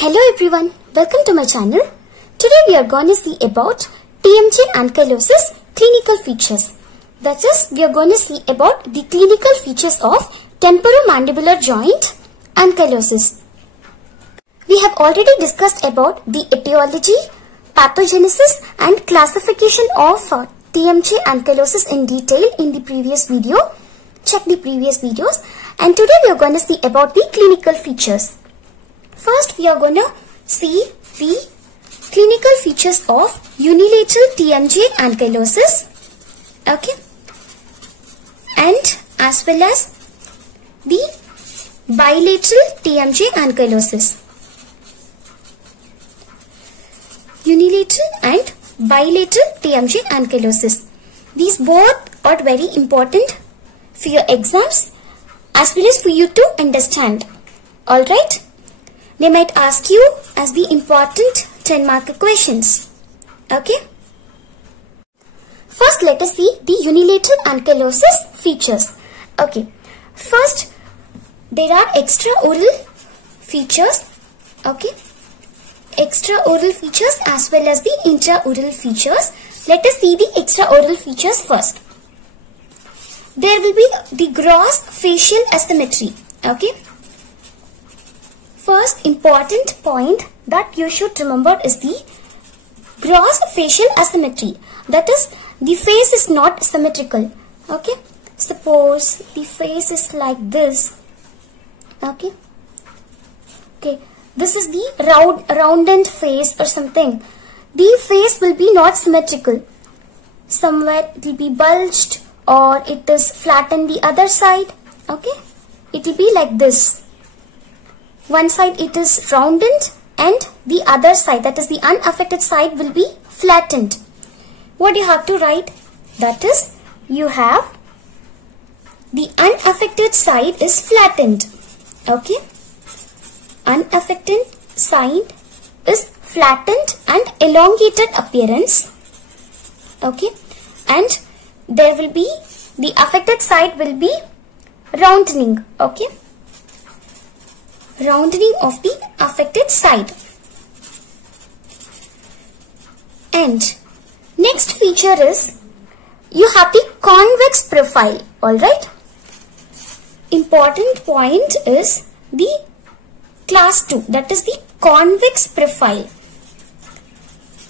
Hello everyone, welcome to my channel. Today we are going to see about TMJ Ankylosis-Clinical features. That is, we are going to see about the clinical features of temporomandibular joint ankylosis. We have already discussed about the etiology, pathogenesis and classification of TMJ ankylosis in detail in the previous video. Check the previous videos. And today we are going to see about the clinical features. First, we are going to see the clinical features of unilateral TMJ ankylosis, okay, and as well as the bilateral TMJ ankylosis. Unilateral and bilateral TMJ ankylosis. These both are very important for your exams as well as for you to understand. Alright? They might ask you as the important 10-mark questions. Okay? First, let us see the unilateral ankylosis features. Okay. First, there are extraoral features. Okay? Extraoral features as well as the intraoral features. Let us see the extraoral features first. There will be the gross facial asymmetry. Okay? First important point that you should remember is the gross facial asymmetry. That is, the face is not symmetrical. Okay? Suppose the face is like this. Okay? Okay. This is the rounded face or something. The face will be not symmetrical. Somewhere it will be bulged or it is flattened the other side. Okay? It will be like this. One side it is rounded and the other side, that is the unaffected side, will be flattened. What you have to write? That is, you have the unaffected side is flattened. Okay? Unaffected side is flattened and elongated appearance. Okay? And there will be, the affected side will be roundening. Okay? Roundening of the affected side. And next feature is you have the convex profile. Alright. Important point is the class 2, that is the convex profile.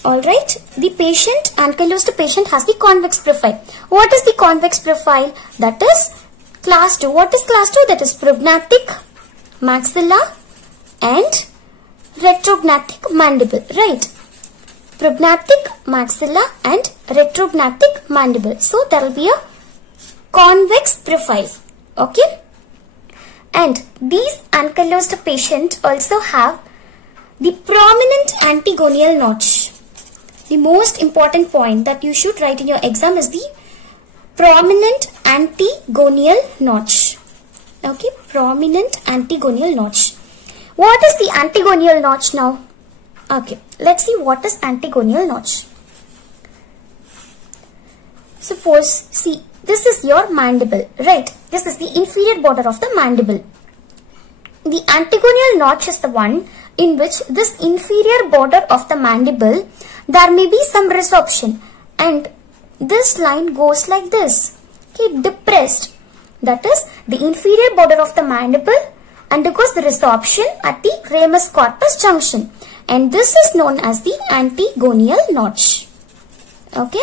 Alright. The patient, ankylosed patient, has the convex profile. What is the convex profile? That is class 2. What is class 2? That is prognathic maxilla and retrognathic mandible, right? Prognathic maxilla and retrognathic mandible. So there will be a convex profile. Okay? And these ankylosed patients also have the prominent antigonial notch. The most important point that you should write in your exam is the prominent antigonial notch. Okay, prominent antigonial notch. What is the antigonial notch now? Okay, let's see what is antigonial notch. Suppose, see, this is your mandible, right? This is the inferior border of the mandible. The antigonial notch is the one in which this inferior border of the mandible, there may be some resorption, and this line goes like this, okay, depressed. That is, the inferior border of the mandible undergoes the resorption at the ramus corpus junction, and this is known as the antigonial notch. Okay?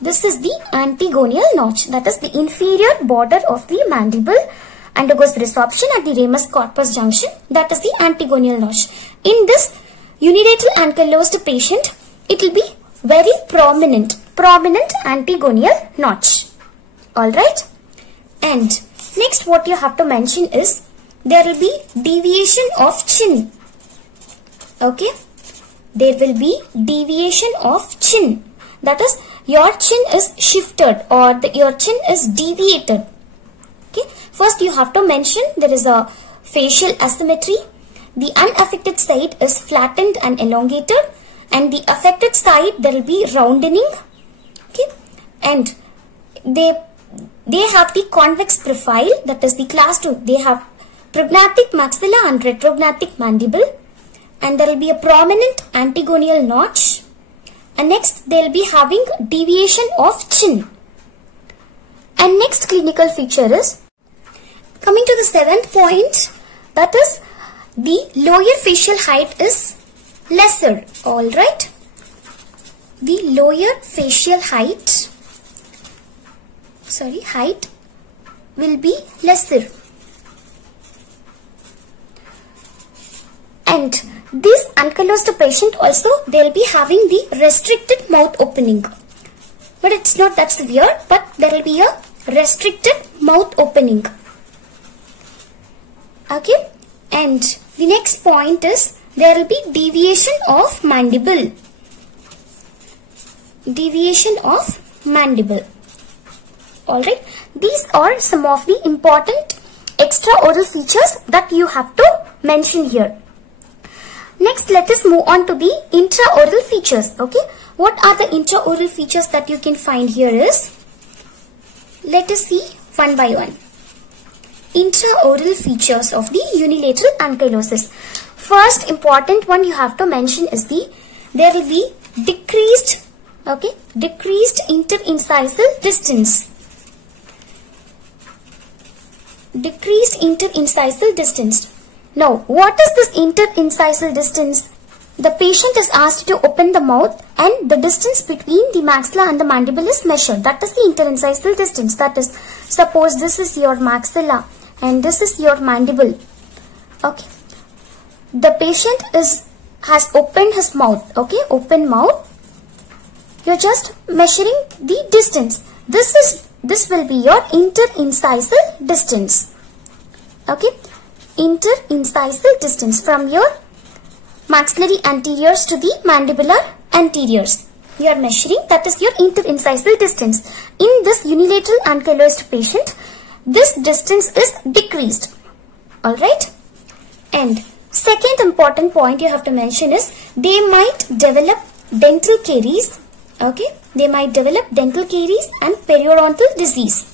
This is the antigonial notch. That is, the inferior border of the mandible undergoes resorption at the ramus corpus junction. That is the antigonial notch. In this unilateral ankylosed patient, it will be very prominent antigonial notch. Alright? And next what you have to mention is there will be deviation of chin. Okay? There will be deviation of chin. That is, your chin is shifted or your chin is deviated. Okay? First you have to mention there is a facial asymmetry. The unaffected side is flattened and elongated, and the affected side there will be roundening. Okay? And they have the convex profile, that is the class 2. They have prognathic maxilla and retrognathic mandible, and there will be a prominent antigonial notch, and next they will be having deviation of chin. And next clinical feature is coming to the 7th point, that is the lower facial height is lesser. Alright, the lower facial height will be lesser. And this ankylosed patient also, they will be having the restricted mouth opening. But it's not that severe, but there will be a restricted mouth opening. Okay, and the next point is there will be deviation of mandible. Deviation of mandible. Alright, these are some of the important extraoral features that you have to mention here. Next, let us move on to the intraoral features. Okay, what are the intraoral features that you can find here is, let us see one by one. Intraoral features of the unilateral ankylosis. First important one you have to mention is there will be decreased interincisal distance. Decreased interincisal distance. Now, what is this interincisal distance? The patient is asked to open the mouth and the distance between the maxilla and the mandible is measured. That is the interincisal distance. That is, suppose this is your maxilla and this is your mandible. Okay. The patient has opened his mouth. Okay, open mouth. You're just measuring the distance. This will be your interincisal distance. Okay, interincisal distance from your maxillary anteriors to the mandibular anteriors. You are measuring, that is your interincisal distance. In this unilateral ankylosed patient, this distance is decreased. Alright, and second important point you have to mention is they might develop dental caries. Okay, they might develop dental caries and periodontal disease.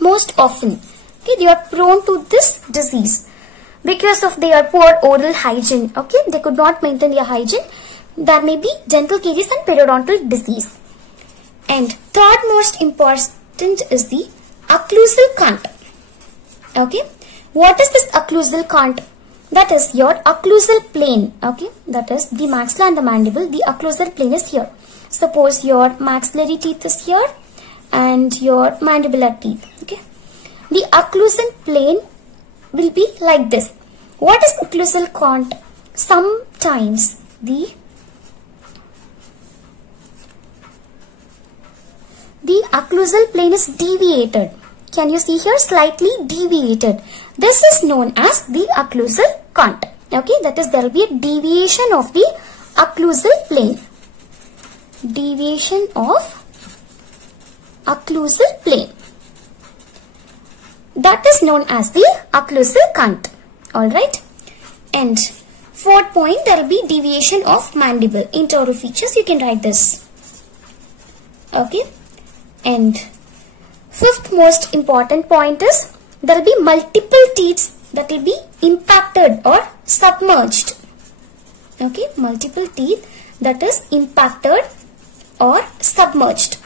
Most often, okay, they are prone to this disease because of their poor oral hygiene. Okay, they could not maintain their hygiene. There may be dental caries and periodontal disease. And third most important is the occlusal cant. Okay, what is this occlusal cant? That is your occlusal plane. Okay, that is the maxilla and the mandible. The occlusal plane is here. Suppose your maxillary teeth is here and your mandibular teeth. Okay, the occlusal plane will be like this. What is occlusal cant? Sometimes the occlusal plane is deviated. Can you see here? Slightly deviated. This is known as the occlusal cant. Okay, that is, there will be a deviation of the occlusal plane. Deviation of occlusal plane. That is known as the occlusal cant. Alright. And fourth point, there will be deviation of mandible. Intraoral features, you can write this. Okay. And fifth most important point is there will be multiple teeth that will be impacted or submerged. Okay. Multiple teeth that is impacted or submerged.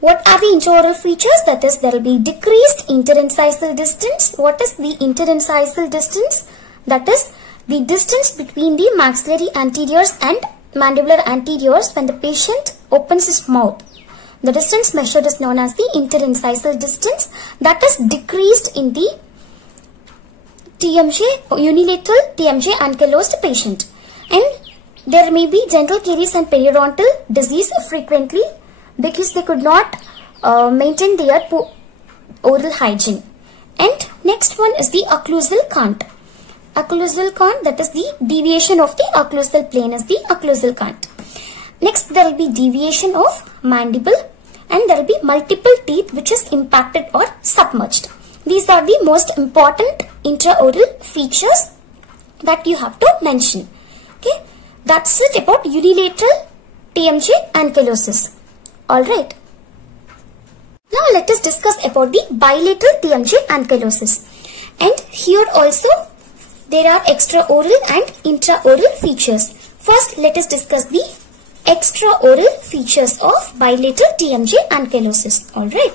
What are the intraoral features? That is, there will be decreased interincisal distance. What is the interincisal distance? That is the distance between the maxillary anteriors and mandibular anteriors when the patient opens his mouth. The distance measured is known as the interincisal distance. That is decreased in the unilateral TMJ ankylosed patient. And there may be dental caries and periodontal disease frequently because they could not maintain their oral hygiene. And next one is the occlusal cant. Occlusal cant, that is the deviation of the occlusal plane, is the occlusal cant. Next, there will be deviation of mandible and there will be multiple teeth which is impacted or submerged. These are the most important intraoral features that you have to mention. Okay, that's it about unilateral TMJ ankylosis. Alright. Now let us discuss about the bilateral TMJ ankylosis. And here also there are extraoral and intraoral features. First let us discuss the extraoral features of bilateral TMJ ankylosis. Alright.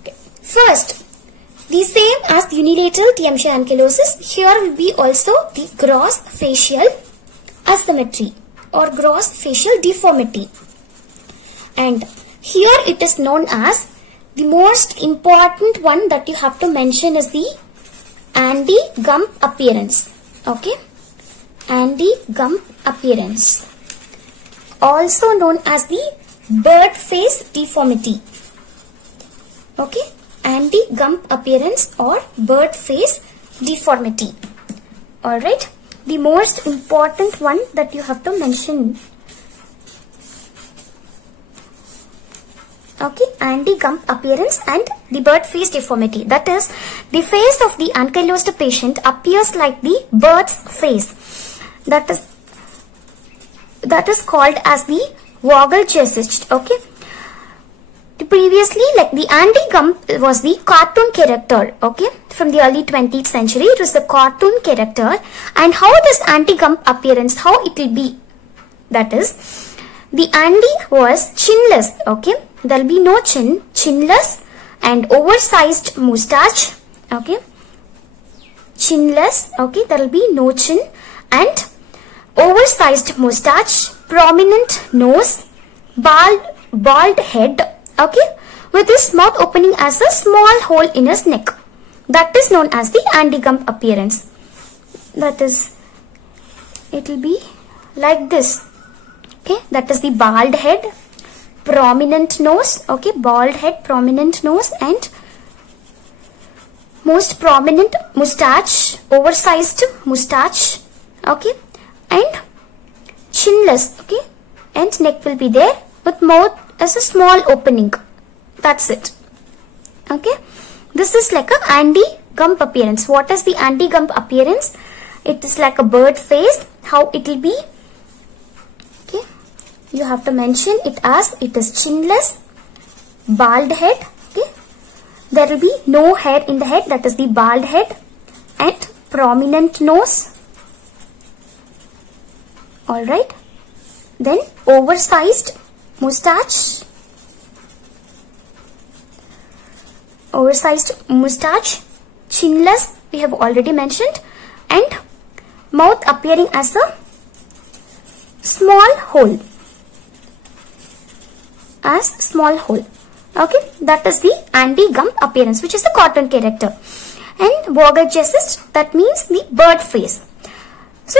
Okay. First, the same as unilateral TMJ ankylosis, here will be also the gross facial asymmetry or gross facial deformity. And here it is known as, the most important one that you have to mention is the anti-gump appearance. Okay, anti-gump appearance, also known as the bird face deformity. Okay, anti-gump appearance or bird face deformity. Alright, the most important one that you have to mention. Okay, anti-gump appearance and the bird face deformity. That is, the face of the ankylosed patient appears like the bird's face. That is called as the vogel chest. Okay. Previously, like the anti-gump was the cartoon character. Okay, from the early 20th century, it was the cartoon character. And how this anti-gump appearance, how it will be? That is, the anti was chinless. Okay. There will be no chin, chinless and oversized moustache. Okay, chinless. Okay, there will be no chin and oversized moustache, prominent nose, bald head. Okay, with his mouth opening as a small hole in his neck. That is known as the anti-gump appearance. That is, it will be like this. Okay, that is the bald head, prominent nose. Okay, bald head, prominent nose and most prominent moustache, oversized moustache. Okay, and chinless. Okay, and neck will be there with mouth as a small opening. That's it. Okay, this is like a anti-gump appearance. What is the anti-gump appearance? It is like a bird face. How it will be? Okay, you have to mention it as it is chinless, bald head. Okay, there will be no hair in the head, that is the bald head, and prominent nose. Alright, then oversized moustache, chinless we have already mentioned, and mouth appearing as a small hole. Okay, that is the anti-gump appearance, which is the cartoon character. And vogel chest, that means the bird face. So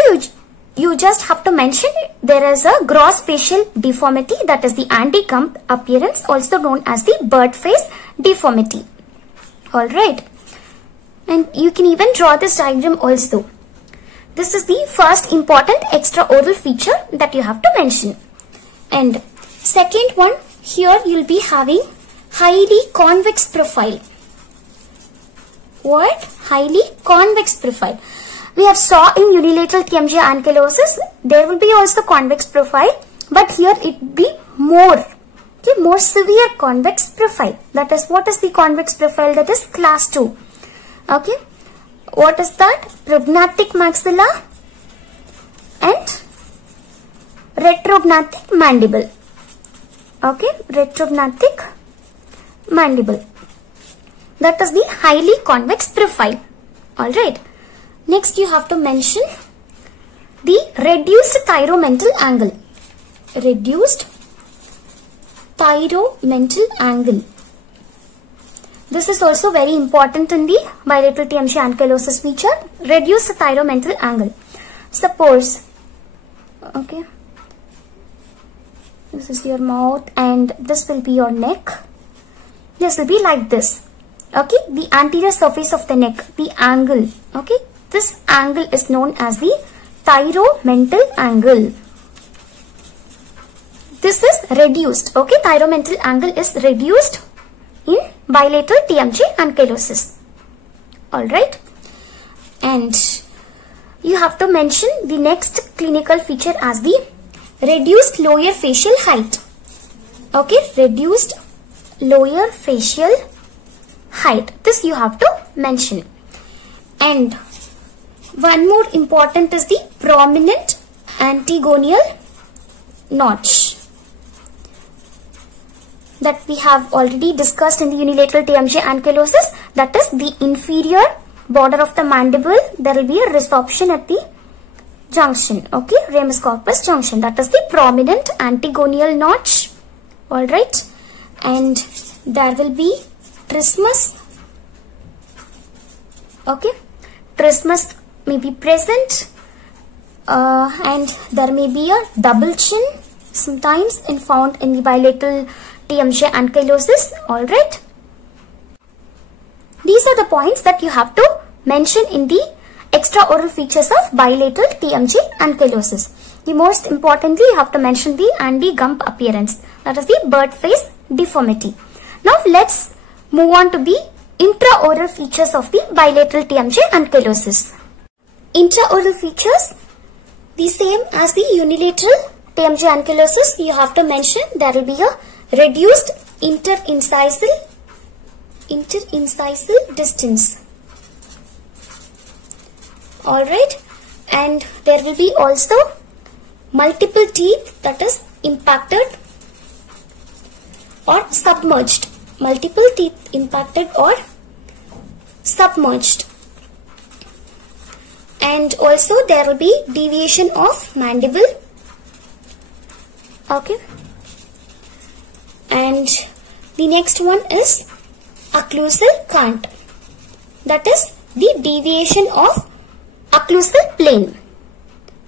you just have to mention there is a gross facial deformity, that is the anti-gump appearance, also known as the bird face deformity. Alright, and you can even draw this diagram also. This is the first important extraoral feature that you have to mention. And second one, here you will be having highly convex profile. What? Highly convex profile. We have saw in unilateral TMJ ankylosis, there will be also convex profile, but here it will be more. Okay, more severe convex profile. That is, what is the convex profile? That is class 2. Okay, what is that? Prognatic maxilla and retrognatic mandible. Okay, retrognatic mandible. That is the highly convex profile. Alright. Next you have to mention the reduced thyromental angle. Reduced thyromental angle. This is also very important in the bilateral TMJ ankylosis feature. Reduced thyromental angle. Suppose, okay, this is your mouth and this will be your neck. This will be like this. Okay, the anterior surface of the neck, the angle. Okay, this angle is known as the thyromental angle. This is reduced. Okay, thyromental angle is reduced in bilateral TMJ ankylosis. Alright, and you have to mention the next clinical feature as the reduced lower facial height. Okay, reduced lower facial height. This you have to mention. And one more important is the prominent Antigonial Notch that we have already discussed in the unilateral TMJ ankylosis. That is the inferior border of the mandible. There will be a resorption at the junction. Okay, ramus corpus junction. That is the prominent Antigonial Notch. Alright. And there will be trismus. Okay. Trismus may be present. And there may be a double chin sometimes found in the bilateral TMJ ankylosis. Alright. These are the points that you have to mention in the extraoral features of bilateral TMJ ankylosis. The most importantly, you have to mention the anti-gump appearance. That is the bird face deformity. Now let's move on to the intraoral features of the bilateral TMJ ankylosis. Intraoral features, the same as the unilateral TMJ ankylosis, you have to mention there will be a reduced interincisal distance. Alright, and there will be also multiple teeth that is impacted or submerged. Multiple teeth impacted or submerged. And also there will be deviation of mandible. Okay. And the next one is occlusal cant. That is the deviation of occlusal plane.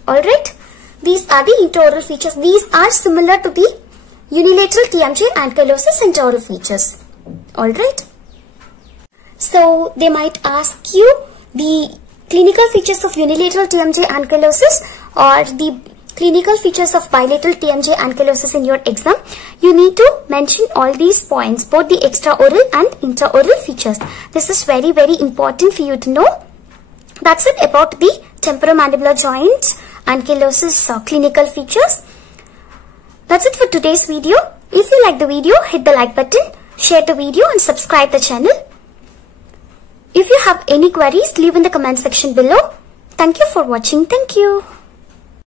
Alright. These are the intraoral features. These are similar to the unilateral TMJ ankylosis intraoral features. Alright. So they might ask you the clinical features of unilateral TMJ ankylosis or the clinical features of bilateral TMJ ankylosis in your exam. You need to mention all these points, both the extraoral and intraoral features. This is very, very important for you to know. That's it about the temporomandibular joint ankylosis clinical features. That's it for today's video. If you like the video, hit the like button, share the video and subscribe the channel. If you have any queries, leave in the comment section below. Thank you for watching. Thank you.